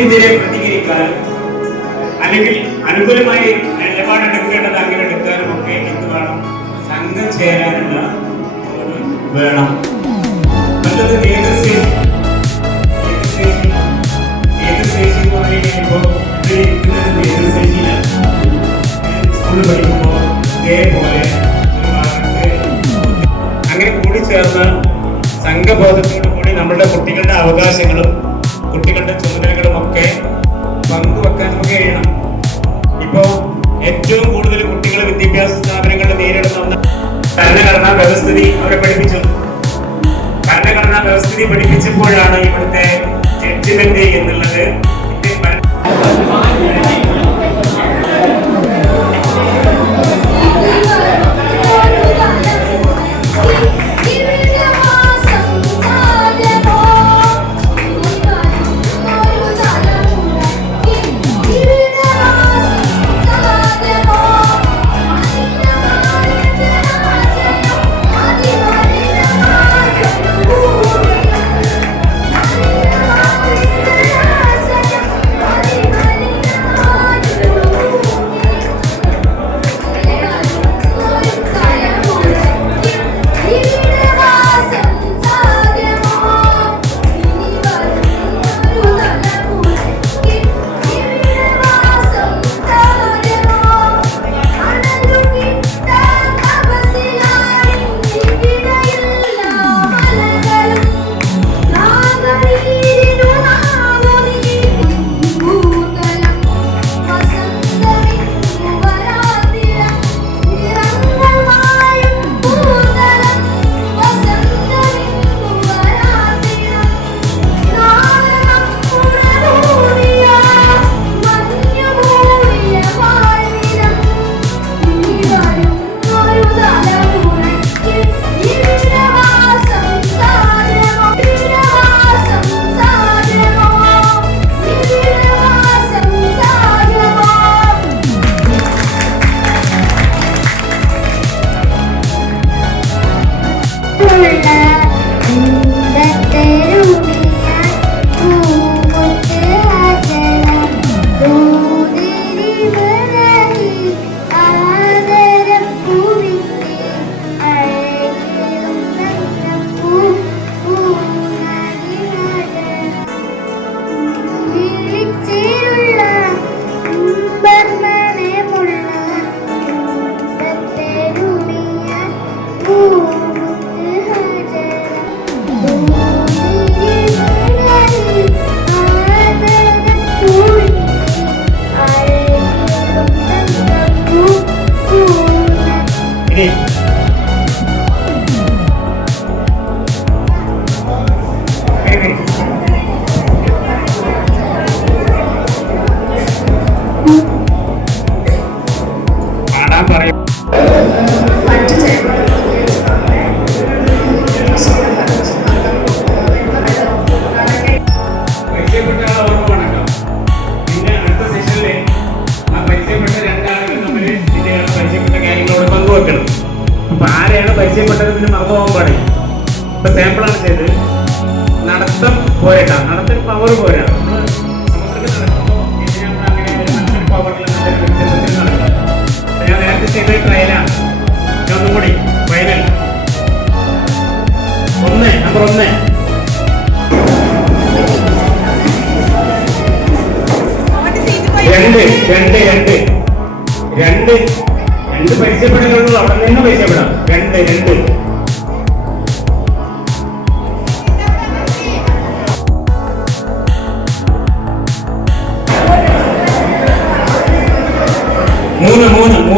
ഇതിനെ പ്രതികരിക്കാൻ അല്ലെങ്കിൽ അനുകൂലമായി നിലപാടെടുക്കേണ്ടത് അങ്ങനെ എടുക്കാനും ഒക്കെ എന്ത് വേണം? സംഘം ചേരാനുള്ള വേണം. മറ്റത് നേതൃശേഷി എന്ന് പറഞ്ഞു കഴിയുമ്പോൾ ഇരിക്കുന്നത് നേതൃശേഷിയിലാണ്. സ്കൂളിൽ പഠിക്കുമ്പോൾ ഇതേപോലെ അങ്ങനെ കൂടിച്ചേർന്ന് സംഘബോധത്തോടു കൂടി നമ്മുടെ കുട്ടികളുടെ അവകാശങ്ങളും കുട്ടികളുടെ ചുമതലകളും ഒക്കെ പങ്കുവെക്കാൻ നമുക്ക് കഴിയണം. ഇപ്പോ ഏറ്റവും കൂടുതൽ കുട്ടികൾ വിദ്യാഭ്യാസ സ്ഥാപനങ്ങളിൽ നേരിടുന്ന ഭരണഘടനാ വ്യവസ്ഥിതി അവരെ പഠിപ്പിച്ചു. ഭരണഘടനാ വ്യവസ്ഥിതി പഠിപ്പിച്ചപ്പോഴാണ് ഇവിടുത്തെ ജഡ്ജ്മെന്റ് എന്നുള്ളത് പരിചയപ്പെട്ടതിന് മറന്നു പോകാൻ പാടില്ല. ഇപ്പൊ സാമ്പിളാണ് ചെയ്ത് നടത്തം പോരാ, നടത്തൽ പവർ പോരാ. ഞാൻ നേരത്തെ ചെയ്ത ട്രയലാണ്. ഒന്നും കൂടി ഫൈനൽ നമ്പർ 1 രണ്ട് പരിചയപ്പെടലുള്ളൂ. അവിടെ നിന്ന് പരിചയപ്പെടാം. 2 3 1 2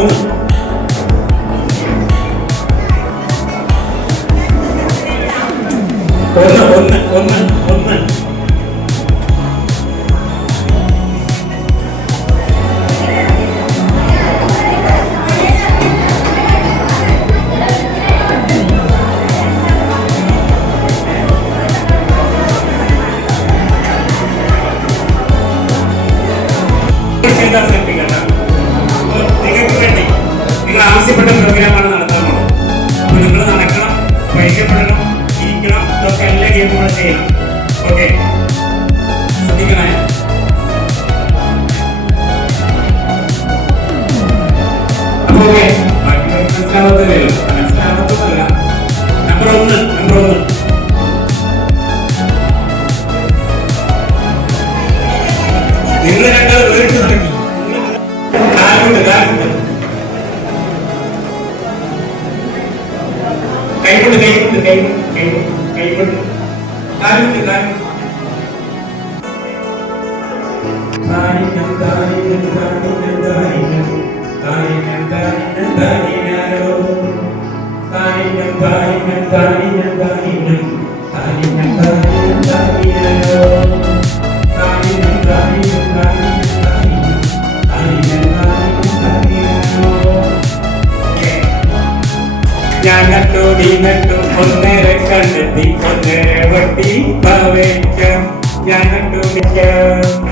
താനിനം താനിനം താനിനം താനിനം താനിനം താനിനം താനിനാരോ താനിനം താനിനം താനിനം താനിനം താനിനം താനിനം താനിനാരോ താനിനം താനിനം താനിനം താനിനം താനിനം താനിനം താനിനാരോ. ഞാൻ നട്ടു നീ നട്ടു ഒന്നേരെ കണ്ടെത്തി ഒന്നേരെ വട്ടി പാവയ്ക്കാം. ഞാൻ നട്ടു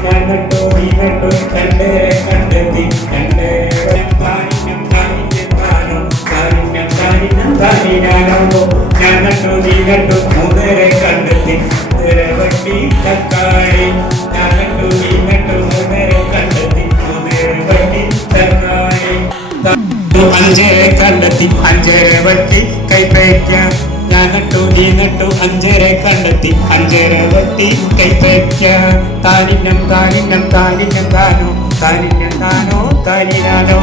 ഞാൻ നട്ടു നീ നട്ടു രണ്ടേരെ കണ്ടെത്തി രണ്ടേരെ താനിനം താനിനം താനോ താനിനം താനിനം താനിനാനോ. ഞാൻ നട്ടു നീ നട്ടു മൂന്നേരെ കണ്ടെത്തി മൂന്നേരെ വട്ടി തക്കാളി. ഞാൻ നട്ടു നീ നട്ടു മൂന്നേരെ കണ്ടെത്തി മൂന്നേരെ വട്ടി തക്കാളി. അഞ്ചേരെ കണ്ടെത്തി അഞ്ചേരെ വട്ടി കൈപ്പയ്ക്കാം. ഞാൻ നട്ടു നീ നട്ടു അഞ്ചേരെ കണ്ടെത്തി അഞ്ചേരെ വട്ടി കൈപ്പയ്ക്കാം. താനിനം താനിനം താനിനം താനോ താനിനം താനോ താനിനാനോ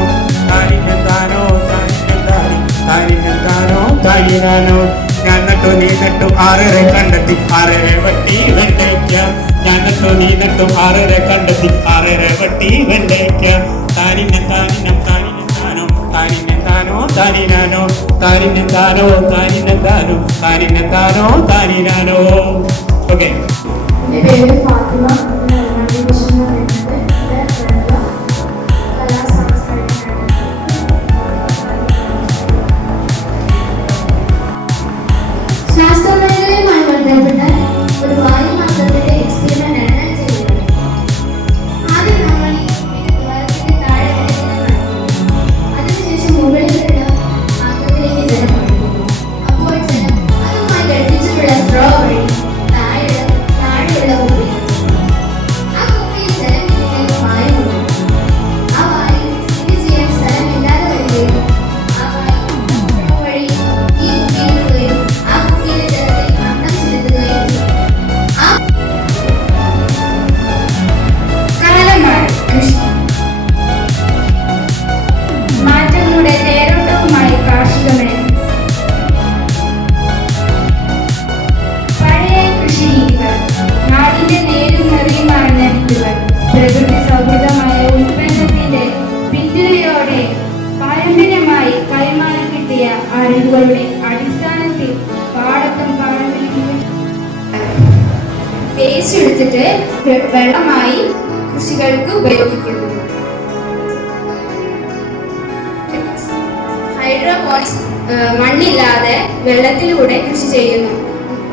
താനിനം താനോ താനിനം താനി താനിനം താനോ താനിനാനോ. ഞാൻ നട്ടു നീ നട്ടു ആറേരെ കണ്ടെത്തി ആറേരെ വട്ടി വെണ്ടയ്ക്കാം. ഞാൻ നട്ടു നീ നട്ടു ആറേരെ കണ്ടെത്തി ആറേരെ വട്ടി വെണ്ടയ്ക്കാം. താനിനം താനിനം താനിനം താനോ താനിനം താനോ താനിനാനോ താനിനം താനോ താനിനം താനോ താനിനം താനോ താനിനാനോ. ഓക്കെ. എൻ്റെ പേര് ഫാത്തിമ. ഡിവിഷൻ പറയുന്നത് കലാ സാംസ്കാരിക ശാസ്ത്ര മേഖലയുമായി ബന്ധപ്പെട്ട ഒരു വായു മാസത്തിന്റെ എക്സ്പെരിമെന്റ് ആണ് ഞാൻ ചെയ്യുന്നത്. ആദ്യം നമ്മൾ ഈ ദ്വാരത്തിന്റെ താഴെ അതിനുശേഷം മുകളിലുള്ള പാത്രത്തിലേക്ക് ജലം ഒഴിക്കുന്നു. അപ്പോൾ ജലം അതുമായി ഘടിപ്പിച്ചിട്ടുള്ള സ്ട്രോ വഴി താഴെയുള്ള കുപ്പി. ആ കുപ്പിയിൽ ജലം ഇല്ലെങ്കിൽ വായു ഉണ്ട്. ആ വായു സ്ഥിതി ചെയ്യാൻ സ്ഥലമില്ലാതെ വരികയും ആ വായു സ്ട്രോ വഴി ഈ കുപ്പിയിലിടുകയും ആ കുപ്പിയിലെ ജലത്തിൽ മർദ്ദം ചെലുത്തുകയും ചെയ്യും. ആ കാലമാണ് കൃഷി. മാറ്റങ്ങളുടെ തേരോട്ടവുമായി കാർഷിക മേഖല. പഴയ കൃഷി രീതികൾ, നാടിന്റെ നേരും നിറയുമാർന്ന വിത്തുകൾ, പ്രകൃതി സൗഹൃദമായ ഉൽപ്പന്നത്തിന്റെ പിന്തുണയോടെ പാരമ്പര്യമായി കൈമാറി കിട്ടിയ അറിവുകളുടെ അടിസ്ഥാനത്തിൽ പാടത്തും പറമ്പിലും വേസ്റ്റ് എടുത്തിട്ട് വെള്ളമായി കൃഷികൾക്ക് ഉപയോഗിക്കുന്നു. ഹൈഡ്രോപോണിക്സ് മണ്ണില്ലാതെ വെള്ളത്തിലൂടെ കൃഷി ചെയ്യുന്നു.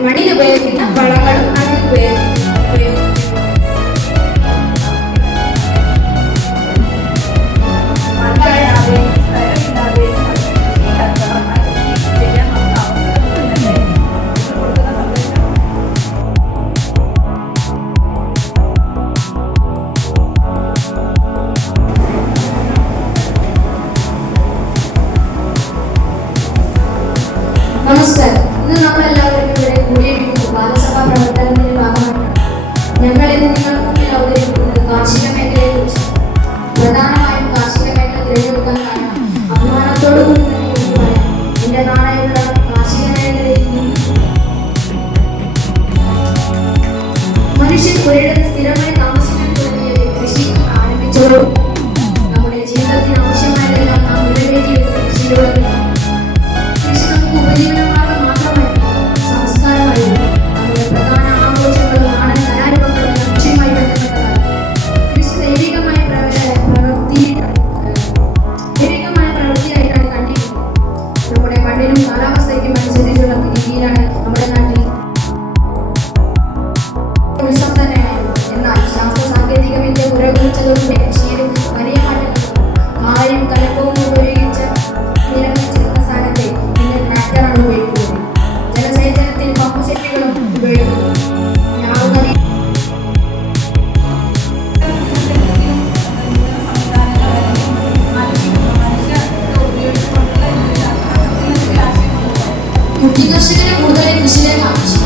മണ്ണിൽ ഉപയോഗിക്കുന്ന വളങ്ങളും അതിൽ ഉപയോഗിക്കുന്നു. നമസ്കാരം. ഇന്ന് നമ്മളെല്ലാവരും ഇവിടെ കൂടിയിരിക്കുന്നു ബാലസഭാ പ്രവർത്തനത്തിന്റെ ഭാഗമായിട്ടാണ്. ഞങ്ങൾ ഇന്ന് നിങ്ങൾക്ക് മുന്നിൽ അവതരിപ്പിക്കുന്നത് കാർഷിക മേഖലയെക്കുറിച്ച്. പ്രധാനമായും കാർഷിക മേഖല തിരഞ്ഞെടുക്കാൻ കാരണം അഭിമാനത്തോടു കൂടി തന്നെ എനിക്ക് പറയാം. എന്റെ നാടായുള്ള കാർഷിക മേഖലയിൽ മനുഷ്യൻ ഒരിടത്ത് സ്ഥിരമായി താമസിക്കാൻ തുടങ്ങിയത് കൃഷി ആരംഭിച്ചോടും നമ്മുടെ ജീവിതത്തിന് ആവശ്യമായതെല്ലാം നാം നിറവേറ്റിയെടുത്ത കൃഷിയിലൂടെ കൃഷി നമുക്ക് ഉപജീവനമാർഗം മാത്രമല്ല സംസ്കാരമായിരുന്നു. നമ്മുടെ പ്രധാന ആഘോഷങ്ങളും നാടൻ കലാരൂപങ്ങളും കൃഷിയുമായി ബന്ധപ്പെട്ടതാണ്. കൃഷി ദൈവികമായ പ്രവൃത്തിയായിട്ടാണ് കണ്ടിരുന്നത്. നമ്മുടെ മണ്ണിനും കാലാവസ്ഥയ്ക്കും അനുസരിച്ചുള്ള രീതിയിലാണ് നമ്മുടെ നാട്ടിൽ ഉത്സവം തന്നെയായിരുന്നു. എന്നാൽ ശാസ്ത്ര സാങ്കേതിക വിദ്യ പുരോഗമിച്ചതോടെ കൃഷിയിൽ വലിയ മാറ്റങ്ങൾ വന്നു. കായും കലപ്പവും ഉപയോഗിച്ച് നിലനിർത്തുന്ന സ്ഥാനത്ത് ഇന്ന് ട്രാക്ടറാണ് ഉപയോഗിക്കുന്നത്. ജലസേചനത്തിൽ പമ്പ് സെറ്റുകളും ഉപയോഗിക്കുന്നു. ഞാറുനദി കുട്ടി കർഷകരെ കൂടുതൽ കൃഷിയിലേക്ക് ആവശ്യം.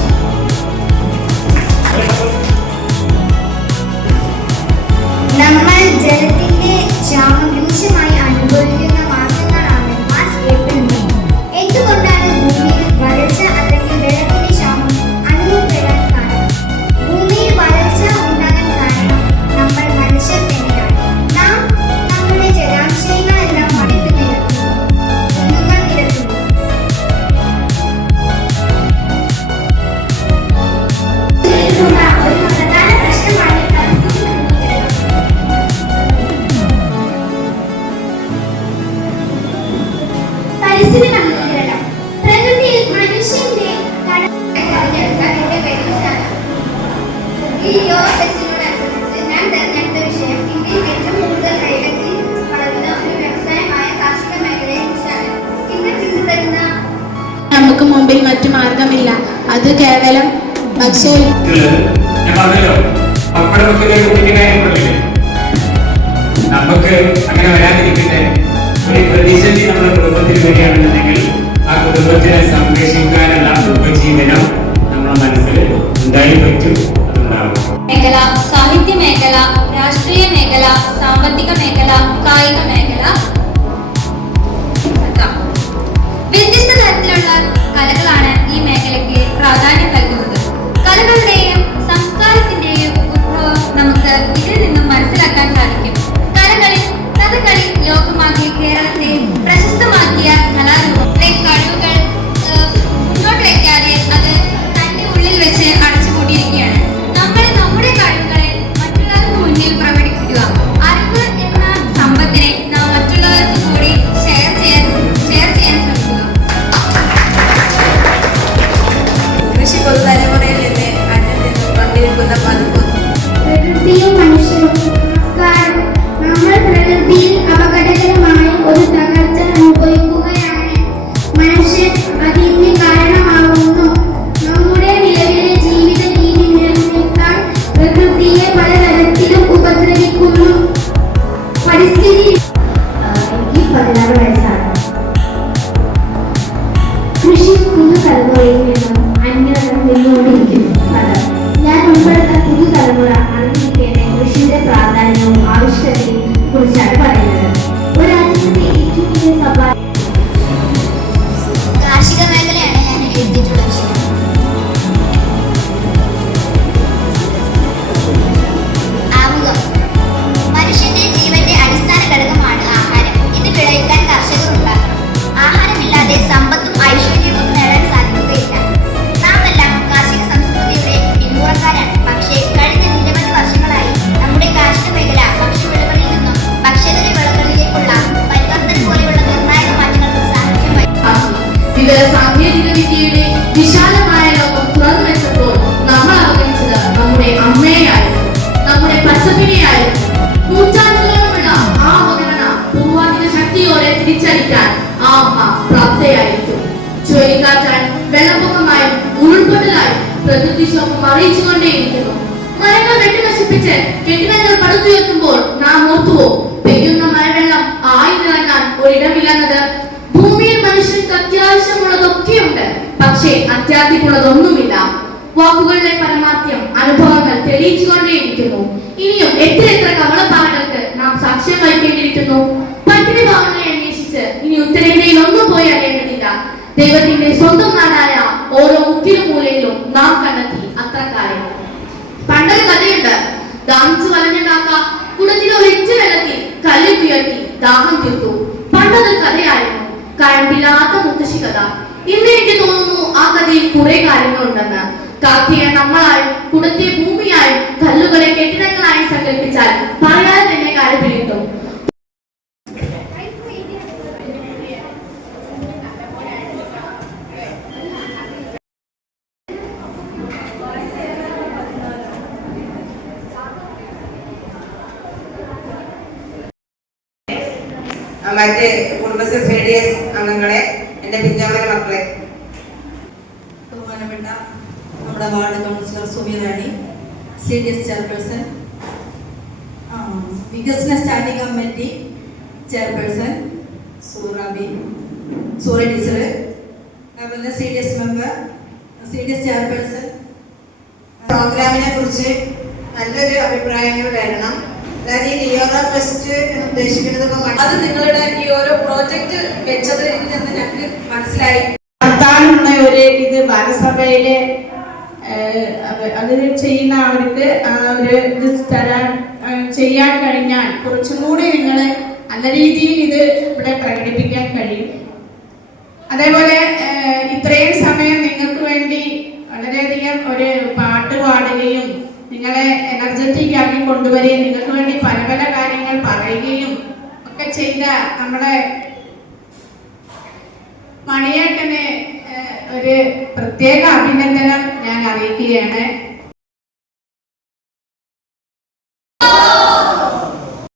ഈ യോഗ ഫെസ്റ്റിനോടനുബന്ധിച്ച് ഞാൻ തെരഞ്ഞെടുത്ത വിഷയം ഇന്ത്യയിൽ ഏറ്റവും കൂടുതൽ വേഗത്തിൽ വളരുന്ന ഒരു വ്യവസായമായ കാർഷിക മേഖലയെക്കുറിച്ചാണ്. ഇന്ന് പിന്തുടരുന്ന നമുക്ക് മുമ്പിൽ മറ്റു മാർഗമില്ല. അത് കേവലം ഭക്ഷ്യ ഞാൻ പറഞ്ഞല്ലോ നമ്മുടെ മക്കളെ കുട്ടിക്ക് കാര്യം പറഞ്ഞില്ലേ, നമുക്ക് അങ്ങനെ വരാതിരിക്കട്ടെ. ഒരു പ്രതിസന്ധി നമ്മുടെ കുടുംബത്തിന് വരികയാണെന്നുണ്ടെങ്കിൽ ആ കുടുംബത്തിനെ സംരക്ഷിക്കാനുള്ള ഉപജീവനം നമ്മുടെ മനസ്സിൽ ഉണ്ടായി പറ്റും, അതുണ്ടാവും. മേഖല, സാഹിത്യ മേഖല, രാഷ്ട്രീയ മേഖല, സാമ്പത്തിക മേഖല, കായിക മേഖല, വ്യത്യസ്ത തരത്തിലുള്ള കലകളാണ് ഈ മേഖലയ്ക്ക് പ്രാധാന്യം നൽകുന്നത്. കലകളുടെയും സംസ്കാരത്തിന്റെയും ഉത്ഭവം നമുക്ക് ഇതിൽ നിന്നും മനസ്സിലാക്കാൻ സാധിക്കും. കലകളിൽ കഥകളി ലോകമാക്കി കേരളത്തെ പ്രശസ്തമാക്കിയ കലാരൂപങ്ങളുടെ കഴിവുകൾ മുന്നോട്ട് വയ്ക്കാതെ അത് തന്റെ ഉള്ളിൽ വെച്ച് അടച്ചുപൂട്ടിയിരിക്കുകയാണ്. നമ്മൾ നമ്മുടെ കഴിവുകളെ മറ്റുള്ളവർക്ക് മുന്നിൽ പ്രകടിപ്പിക്കുക. അറിവ് എന്ന സമ്പത്തിനെ നാം മറ്റുള്ളവർക്ക് കൂടി ഷെയർ ചെയ്യാൻ ശ്രമിക്കുക. കൃഷി പൊതുതലമുറയിൽ നിന്ന് അന്യം നിന്നുകൊണ്ടിരിക്കുന്ന പതിപ്പ് പ്രകൃതിയും മനുഷ്യരും നമസ്കാരം. നമ്മൾ പ്രകൃതിയിൽ അപകടകരമായ ഒരു തകർച്ച അനുഭവിക്കുകയാണ്. മനുഷ്യൻ അതിന് കാരണമാകുന്നു. നമ്മുടെ നിലവിലെ ജീവിത രീതി നിലനിർത്താൻ പ്രകൃതിയെ പലതരത്തിലും ഉപദ്രവിക്കുന്നു. പരിസ്ഥിതി. എനിക്ക് 16 വയസ്സാണ്. കൃഷി പുതുതലമുറയിൽ നിന്നും അന്യം നിന്നുകൊണ്ടിരിക്കുന്നു. ഞാൻ ഉൾപ്പെടുന്ന പുതുതലമുറ അറിഞ്ഞിരിക്കേണ്ട കൃഷിയുടെ പ്രാധാന്യവും ആവശ്യകതയും കുറിച്ചാണ് പറയുന്നത്. ഒരു രാജ്യത്തിന്റെ ഏറ്റവും വലിയ കാർഷിക മേഖലയാണ് ഞാൻ എഴുതിയിട്ടുള്ള വിഷയം. ആമുഖം. മനുഷ്യന്റെ ജീവന്റെ അടിസ്ഥാന ഘടകമാണ് ആഹാരം. ഇത് വിളയിക്കാൻ കർഷകർ ഉണ്ടാക്കണം. ആഹാരമില്ലാതെ സമ്പത്തും ഐശ്വര്യവും നേടാൻ സാധിക്കുകയില്ല. നാം എല്ലാം കാർഷിക സംസ്കൃതിയുടെ പിന്മുറക്കാരാണ്. പക്ഷേ കഴിഞ്ഞ നിരവധി വർഷങ്ങളായി നമ്മുടെ കാർഷിക മേഖല ഭക്ഷ്യവിളകളിൽ നിന്നും ഭക്ഷ്യതര വിളകളിലേക്കുള്ള പരിവർത്തനം പോലെയുള്ള നിർണായക മാറ്റങ്ങൾക്ക് സാക്ഷ്യമായി. വിവര സാങ്കേതിക വിദ്യയുടെ വിശാലമായ ലോകം തുറന്നു വെച്ചപ്പോൾ നമ്മൾ അവഗണിച്ചത് നമ്മുടെ അമ്മയെയായിരുന്നു, നമ്മുടെ പച്ചപ്പിനെയായിരുന്നു. നൂറ്റാണ്ടുകളോളമുള്ള ആ അവഗണന പൂർവാധിക ശക്തിയോടെ തിരിച്ചടിക്കാൻ ആ അമ്മ പ്രാപ്തയായിരിക്കും. ചുഴലിക്കാറ്റായി, വെള്ളപ്പൊക്കമായും ഉരുൾപൊട്ടലായും പ്രകൃതിക്ഷോഭം അറിയിച്ചുകൊണ്ടേയിരിക്കുന്നു. മരങ്ങൾ വെട്ടി നശിപ്പിച്ച് കെട്ടിടങ്ങൾ പടുത്തുയർത്തുമ്പോൾ നാം ഓർത്തുവോ പെയ്യുന്ന മഴവെള്ളം ആയി നിറങ്ങാൻ ഒരിടമില്ലെന്നത്? ഭൂമിയിൽ മനുഷ്യർക്ക് അത്യാവശ്യമുള്ളതൊക്കെയുണ്ട്, പക്ഷേ അത്യാവശ്യമുള്ളതൊന്നുമില്ല. വാക്കുകളുടെ പരമാർത്ഥ്യം അനുഭവങ്ങൾ തെളിയിച്ചുകൊണ്ടേയിരിക്കുന്നു. ഇനിയും എത്ര കവളപ്പാറകൾക്ക് നാം സാക്ഷ്യം വഹിക്കേണ്ടിയിരിക്കുന്നു. പട്ടിണി ഭാവങ്ങളെ അന്വേഷിച്ച് ഇനി ഉത്തരേന്ത്യയിൽ ഒന്നും പോയി അറിയേണ്ടതില്ല. ദൈവത്തിന്റെ സ്വന്തം നാടായ ഓരോ മുക്കിലും മൂലയിലും നാം കണ്ടെത്തി അത്രക്കാരെ. പണ്ടൊരു കഥയുണ്ട്. ദാഹിച്ചു വലഞ്ഞ കാക്ക കുടത്തിലെ ഒരിച്ച വെള്ളത്തിൽ കല്ലുയർത്തി ദാഹം തീർത്തു. പണ്ടതൊരു കഥയായിരുന്നു, കഴമ്പില്ലാത്ത മുത്തശ്ശി കഥ. ഇന്ന് എനിക്ക് തോന്നുന്നു ആ കഥയിൽ കുറെ കാര്യങ്ങളുണ്ടെന്ന്. കാക്കയെ നമ്മളായി, കുടത്തെ ഭൂമിയായി, കല്ലുകളെ കെട്ടിടങ്ങളായി സങ്കല്പിച്ചാൽ പറയാതെ തന്നെ കാര്യം പിടിക്കും. മറ്റ് കുടുംബശ്രീ CDS അംഗങ്ങളെ, എൻ്റെ പിഞ്ചാമര മക്കളെ, ബഹുമാനപ്പെട്ട നമ്മുടെ വാർഡ് കൗൺസിലർ സുമിറാണി, CDS ചെയർപേഴ്സൺ, വികസന സ്റ്റാൻഡിംഗ് കമ്മിറ്റി ചെയർപേഴ്സൺ സൂറ ടീച്ചർ, അതുപോലെ CDS മെമ്പർ, CDS ചെയർപേഴ്സൺ. പ്രോഗ്രാമിനെ കുറിച്ച് നല്ലൊരു അഭിപ്രായങ്ങൾ വരണം. അതായത് ഈ ലിയോറ ഫെസ്റ്റ് ഉദ്ദേശിക്കുന്നത് അത് നിങ്ങളുടെ ഈ ഓരോ പ്രോജക്റ്റ് വെച്ചതിൽ നിന്ന് ഞങ്ങൾക്ക് മനസ്സിലായി. നടത്താനുള്ള ഒരു ഇത് ബാലസഭയിലെ അത് ചെയ്യുന്ന അവർക്ക് ഒരു ഇത് ചെയ്യാൻ കഴിഞ്ഞാൽ കുറച്ചും കൂടി നിങ്ങൾ നല്ല രീതിയിൽ ഇത് ഇവിടെ പ്രകടിപ്പിക്കാൻ കഴിയും. അതേപോലെ ഇത്രയും സമയം നിങ്ങൾക്ക് വേണ്ടി വളരെയധികം ഒരു പാട്ട് പാടുകയും നിങ്ങളെ എനർജറ്റിക് ആക്കി കൊണ്ടുവരികയും നിങ്ങൾക്ക് വേണ്ടി പല പല കാര്യങ്ങൾ പറയുകയും ഒക്കെ ചെയ്ത നമ്മുടെ മണിയേട്ടന് ഒരു പ്രത്യേക അഭിനന്ദനം ഞാൻ അറിയിക്കുകയാണ്.